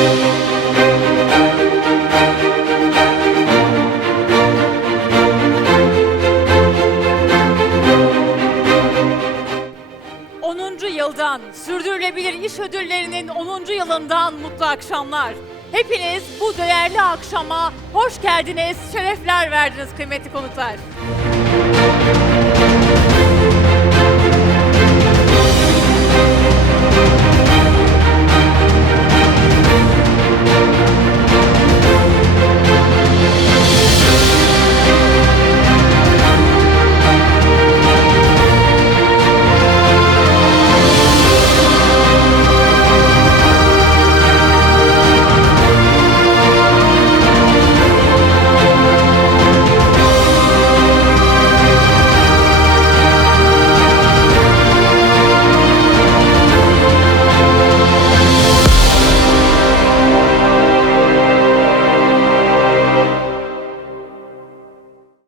...10. yıldan, sürdürülebilir iş ödüllerinin 10. yılından mutlu akşamlar. Hepiniz bu değerli akşama hoş geldiniz, şerefler verdiniz kıymetli konuklar.